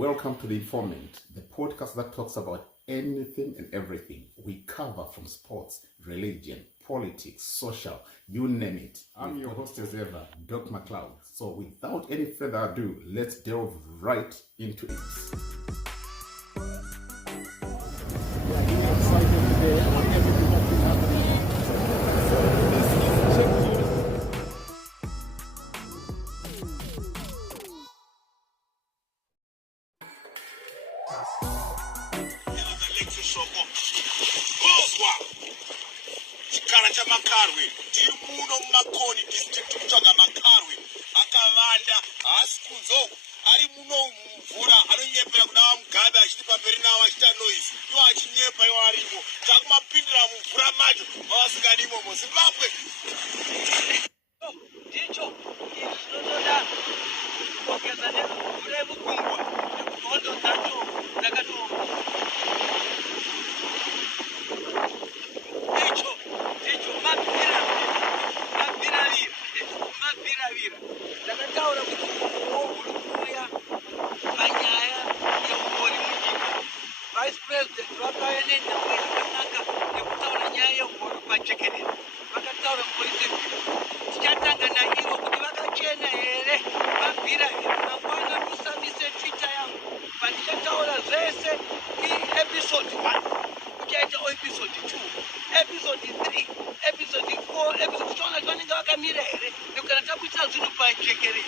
Welcome to The Informant, the podcast that talks about anything and everything. We cover from sports, religion, politics, social, you name it. I'm your host as ever, Doc McLeod. So without any further ado, let's delve right into it. Chikara makarwe tiri muno mumakoni district kutsvaga makarwe akavanda haasi kunzo ari muno mumvura anonyepera kuna vamugabe achiti pamberi navo achita noise iwo achinyepa iwo arimo takumapindira mumvura macho vavasingadi imomo zimbabwe ndicho izvinotoda kugeza nemvura yemugungwa nekugondo dzacho dzakato mabhiravira ndakataura kuti huri kuuya panyaya yeugori munyika. Vice President vakauya nenhamo yakanaka nekutaura nyaya yeugori pajekerere. Vakataura mupolitiki tichatanga nairo kuti vakachena here mabhiravira. Mangwana musamise Twitter yangu pandichataura zvese episode 1 kuchaita episode 2 episode 3 episode 4 episode tichaona vanenge vakamira here nekana takuitira zvinhu pajekerere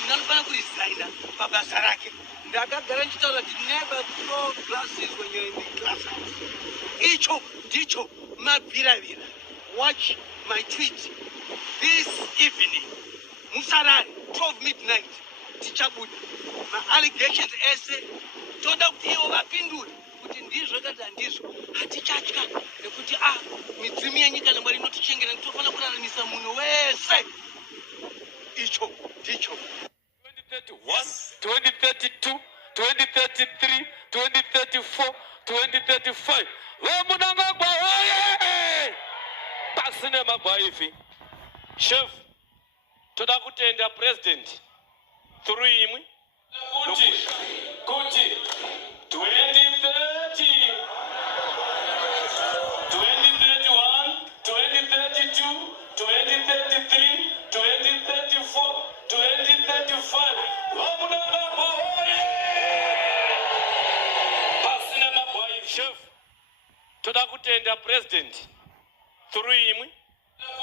munhu anofanira kurisaina pabasa rake. Ndakagara ndichitaura kuti never throw glasses when you're in the glass house. Icho ndicho mabhiravira. Watch my tweet this evening musarari 12 midnight tichabuda ma-allegations ese toda kuti ivo vapindure kuti ndizvo kana handizvo. Hatichatya nekuti midzimu yenyika namwari inotichengera nditofanira kuraramisa munhu wese. Icho ndicho 2031 2032 2033 2034 2035 vamunangagwa oye pasine magwa ivi. Chef toda kutenda president through imwe kuti 2030 2031 2032 2033 2034 2035 vamunangagwa oye pasine magwa ivi. Chef toda kutenda president through imwe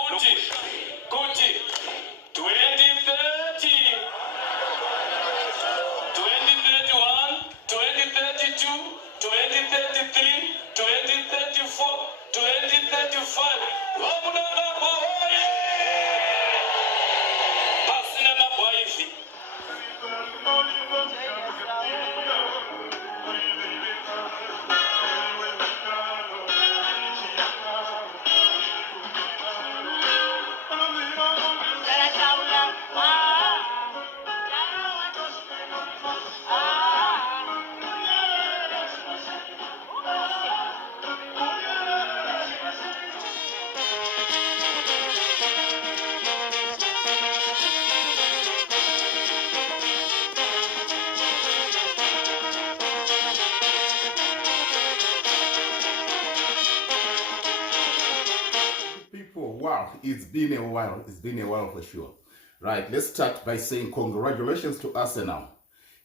kuti 2030 2031 2032 2033 2034 2035 vamunangagwa oye pasine magwa ivi. Wow, it's been a while. It's been a while for sure. Right, let's start by saying congratulations to Arsenal,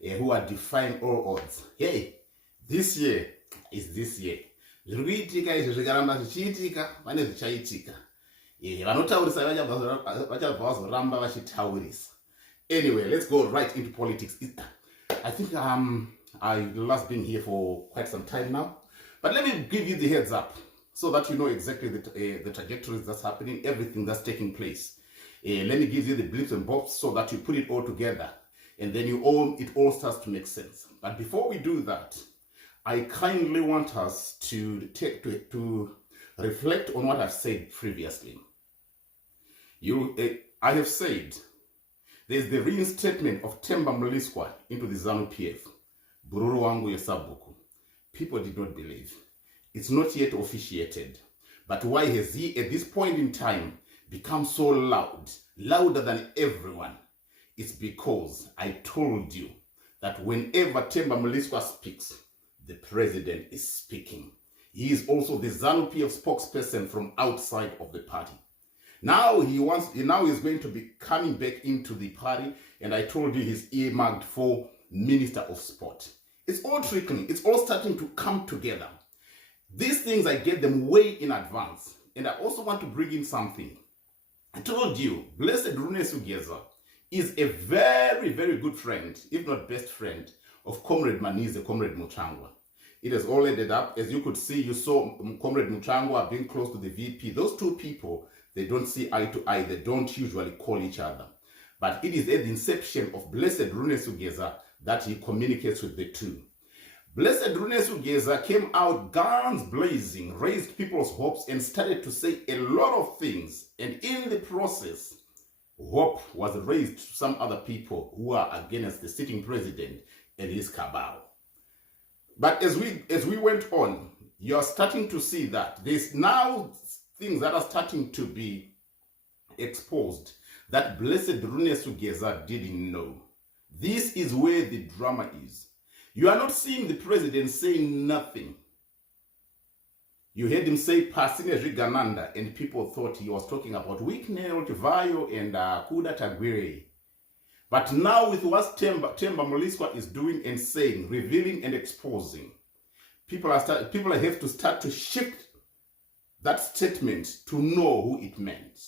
who are defying all odds. Hey, this year is this year. Zviriitika izvo zvikaramba zvichiitika vane zvichaitika. Vanotaurisa vachabva vazoramba vachitaurisa. Anyway, let's go right into politics. I think I've last been here for quite some time now, but let me give you the heads up, so that you know exactly the trajectories that's happening, everything that's taking place. Let me give you the blips and bops so that you put it all together, and then it all starts to make sense. But before we do that, I kindly want us to reflect on what I've said previously. I have said there's the reinstatement of Themba Mliswa into the Zanu-PF. Bururu wangu yesabuku. People did not believe. It's not yet officiated. But why has he, at this point in time, become so loud, louder than everyone? It's because I told you that whenever Themba Mliswa speaks, the president is speaking. He is also the Zanu-PF spokesperson from outside of the party. Now he's going to be coming back into the party, and I told you he's earmarked for Minister of Sport. It's all trickling. It's all starting to come together. These things, I get them way in advance. And I also want to bring in something. I told you, Blessed Rune Sugeza is a very, very good friend, if not best friend, of Comrade Manize, Comrade Muchangwa. It has all ended up, as you could see, you saw Comrade Muchangwa being close to the VP. Those two people, they don't see eye to eye. They don't usually call each other. But it is at the inception of Blessed Rune Sugeza that he communicates with the two. Blessed Rune Sugeza came out guns blazing, raised people's hopes, and started to say a lot of things. And in the process, hope was raised to some other people who are against the sitting president and his cabal. But as we went on, you're starting to see that there's now things that are starting to be exposed that Blessed Rune Sugeza didn't know. This is where the drama is. You are not seeing the president saying nothing. You heard him say Pasine Rigananda, and people thought he was talking about Weeknell, Vayo, and Waitangireyi. But now with what Themba Mliswa is doing and saying, revealing and exposing, people have to start to shift that statement to know who it meant.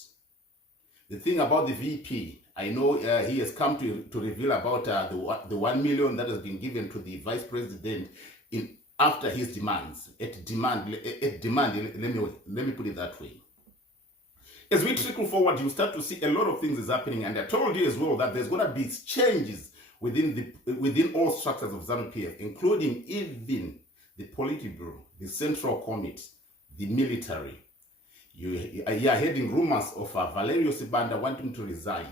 The thing about the VP, I know he has come to reveal about the 1 million that has been given to the vice president after his demands. At demand, let me put it that way. As we trickle forward, you start to see a lot of things is happening, and I told you as well that there's going to be changes within all structures of Zanu-PF, including even the Politburo, the Central Committee, the military. You are hearing rumors of Valerio Sibanda wanting to resign.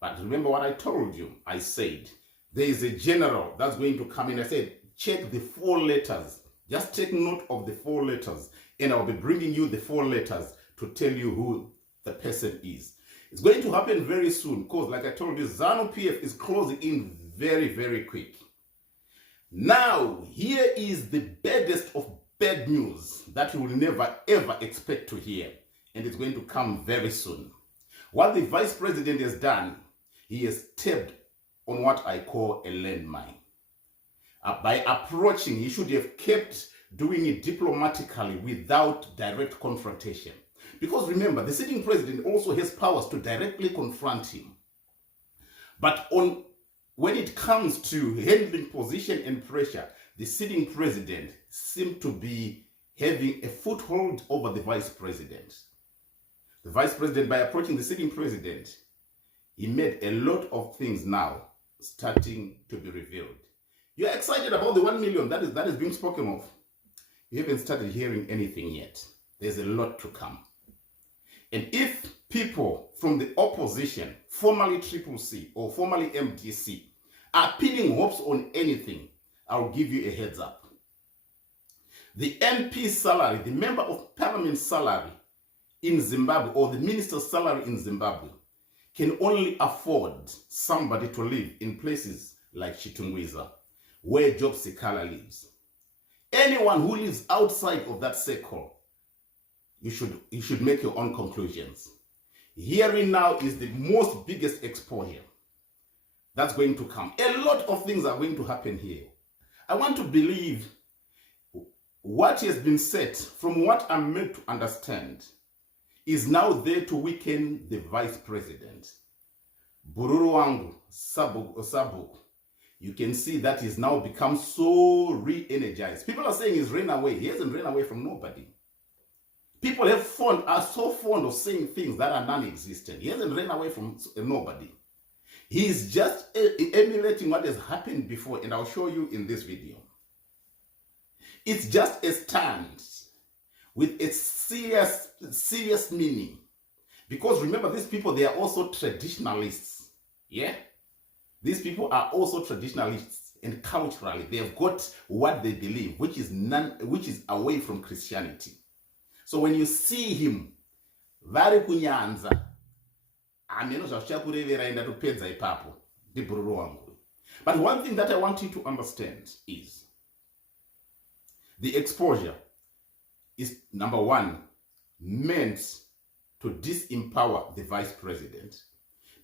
But remember what I told you. I said, there is a general that's going to come in. I said, check the 4 letters. Just take note of the 4 letters. And I'll be bringing you the 4 letters to tell you who the person is. It's going to happen very soon because, like I told you, Zanu-PF is closing in very, very quick. Now, here is the baddest of bad news that you will never, ever expect to hear. And it's going to come very soon. What the vice president has done, he has tapped on what I call a landmine. By approaching, he should have kept doing it diplomatically without direct confrontation. Because remember, the sitting president also has powers to directly confront him. But when it comes to handling position and pressure, the sitting president seemed to be having a foothold over the vice president. The vice president, by approaching the sitting president, he made a lot of things now starting to be revealed. You're excited about the 1 million that is being spoken of. You haven't started hearing anything yet. There's a lot to come. And if people from the opposition, formerly CCC or formerly MDC, are pinning hopes on anything, I'll give you a heads up. The MP salary, the member of parliament salary in Zimbabwe, or the minister's salary in Zimbabwe, can only afford somebody to live in places like Chitungwiza, where Job Sikala lives. Anyone who lives outside of that circle, you should make your own conclusions. Herein now is the most biggest exposure that's going to come. A lot of things are going to happen here. I want to believe what has been said, from what I'm meant to understand, is now there to weaken the vice president. Bururu wangu, Sabu, you can see that he's now become so re-energized. People are saying he's ran away. He hasn't ran away from nobody. People are so fond of saying things that are non-existent. He hasn't ran away from nobody. He's just emulating what has happened before, and I'll show you in this video. It's just a stand with a serious meaning. Because remember, these people, they are also traditionalists. Yeah? These people are also traditionalists, and culturally, they have got what they believe, which is away from Christianity. So when you see him, vari kunyanza, ameno zvachitakurevera enda topedza ipapo, ndibururu wangu. But one thing that I want you to understand is the exposure is, number one, meant to disempower the vice president.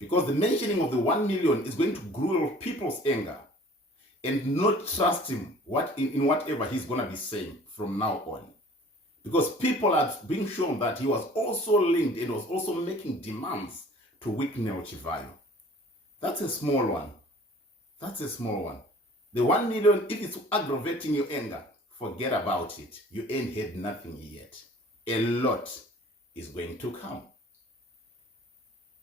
Because the mentioning of the 1 million is going to grow people's anger and not trust him in whatever he's going to be saying from now on. Because people are being shown that he was also linked and was also making demands to weaken Chivayo. That's a small one. That's a small one. The 1 million, if it's aggravating your anger, forget about it. You ain't had nothing yet. A lot is going to come.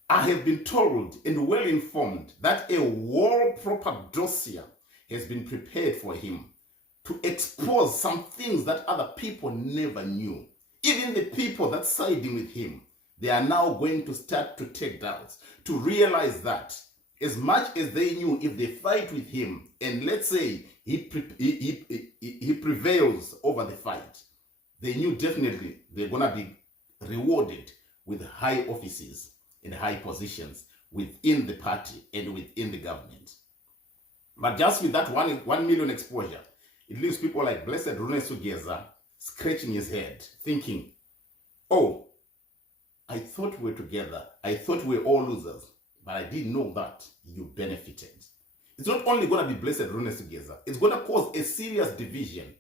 I have been told and well informed that a wall-proper dossier has been prepared for him to expose some things that other people never knew. Even the people that siding with him, they are now going to start to take doubts, to realize that as much as they knew, if they fight with him and let's say he prevails over the fight, they knew definitely they're going to be rewarded with high offices and high positions within the party and within the government. But just with that 1 million exposure, it leaves people like Blessed Rune Sugeza scratching his head, thinking, oh, I thought we were together. I thought we were all losers, but I didn't know that you benefited. It's not only going to be Blessed Rune Sugeza, it's going to cause a serious division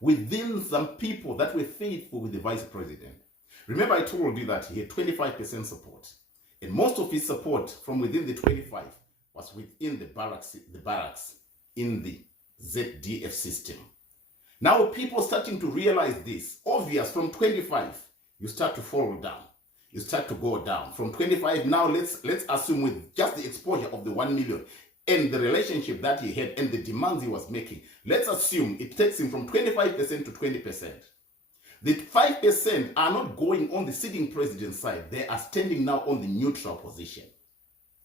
within some people that were faithful with the vice president. Remember, I told you that he had 25% support. And most of his support from within the 25 was within the barracks in the ZDF system. Now people starting to realize this. Obvious, from 25, you start to fall down. You start to go down. From 25, now let's assume with just the exposure of the 1 million and the relationship that he had and the demands he was making, let's assume it takes him from 25% to 20%. The 5% are not going on the sitting president's side. They are standing now on the neutral position.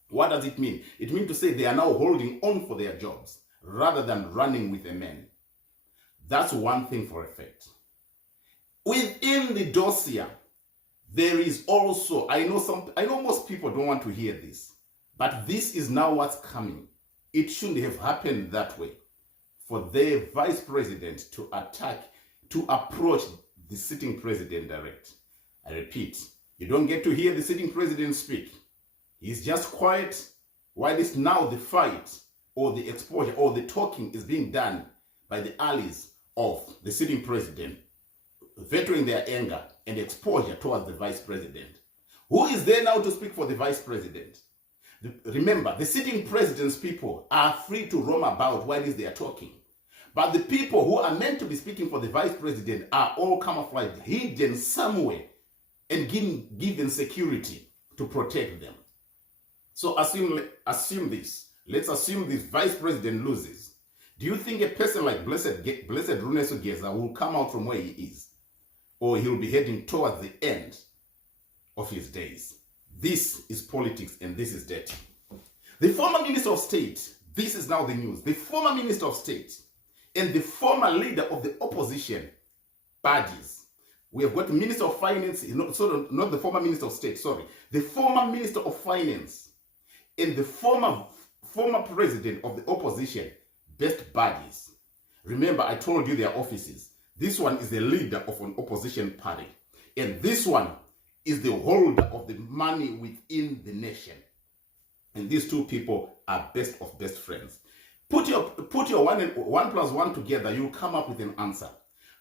What does it mean? It means to say they are now holding on for their jobs rather than running with a man. That's one thing for a fact. Within the dossier, there is also, I know most people don't want to hear this, but this is now what's coming. It shouldn't have happened that way. For the vice president to approach the sitting president direct. I repeat, you don't get to hear the sitting president speak. He's just quiet while it's now the fight or the exposure or the talking is being done by the allies of the sitting president, vetoing their anger and exposure towards the vice president. Who is there now to speak for the vice president? Remember, the sitting president's people are free to roam about while they are talking. But the people who are meant to be speaking for the vice president are all camouflaged, hidden somewhere, and given security to protect them. So assume this. Let's assume this vice president loses. Do you think a person like Blessed Rune Sugeza will come out from where he is? Or he'll be heading towards the end of his days? This is politics and this is dirty. The former Minister of State, this is now the news. The former Minister of State and the former leader of the opposition parties. We have got the Minister of Finance, not the former Minister of State, sorry. The former Minister of Finance and the former president of the opposition, best buddies. Remember, I told you their offices. This one is the leader of an opposition party. And this one is the holder of the money within the nation. And these two people are best of best friends. Put your 1 plus 1 together, you'll come up with an answer.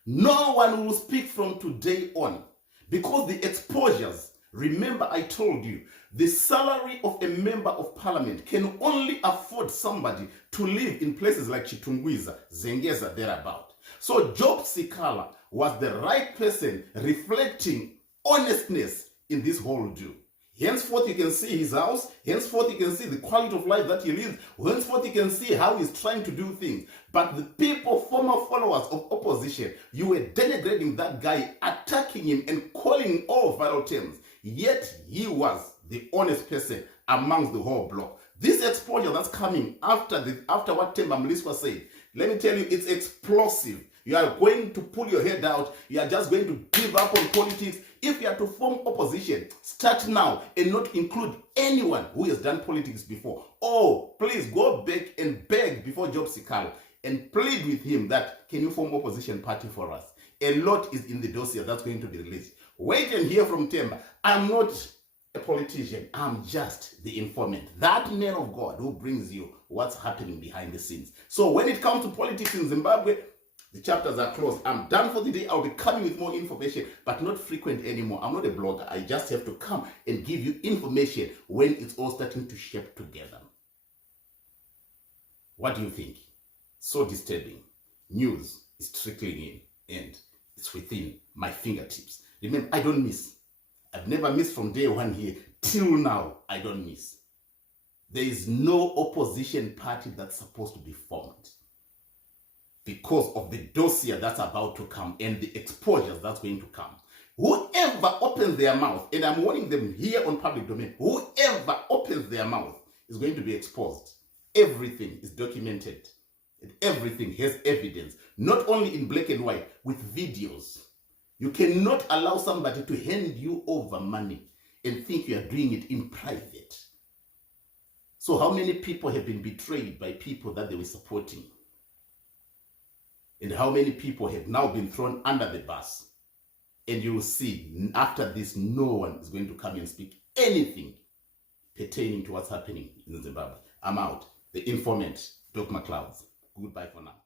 No one will speak from today on because the exposures, remember I told you, the salary of a member of parliament can only afford somebody to live in places like Chitungwiza, Zengeza, thereabout. So Job Sikala was the right person reflecting honestness in this whole do. Henceforth, you can see his house. Henceforth, you can see the quality of life that he lives. Henceforth, you can see how he's trying to do things. But the people, former followers of opposition, you were denigrating that guy, attacking him and calling him all vile terms. Yet, he was the honest person amongst the whole block. This exposure that's coming after what Themba Mliswa said, let me tell you, it's explosive. You are going to pull your head out. You are just going to give up on politics. If you are to form opposition, start now and not include anyone who has done politics before. Oh, please go back and beg before Job Sikalo and plead with him that, can you form opposition party for us? A lot is in the dossier that's going to be released. Wait and hear from Temba. I'm not a politician. I'm just the informant. That man of God who brings you what's happening behind the scenes. So when it comes to politics in Zimbabwe, the chapters are closed. I'm done for the day. I'll be coming with more information, but not frequent anymore. I'm not a blogger. I just have to come and give you information when it's all starting to shape together. What do you think? So disturbing. News is trickling in and it's within my fingertips. Remember, I don't miss. I've never missed from day one here till now. I don't miss. There is no opposition party that's supposed to be formed because of the dossier that's about to come and the exposures that's going to come. Whoever opens their mouth, and I'm warning them here on public domain, whoever opens their mouth is going to be exposed. Everything is documented and everything has evidence, not only in black and white, with videos. You cannot allow somebody to hand you over money and think you are doing it in private. So how many people have been betrayed by people that they were supporting? And how many people have now been thrown under the bus? And you will see, after this, no one is going to come and speak anything pertaining to what's happening in Zimbabwe. I'm out. The informant, Doc McClouds. Goodbye for now.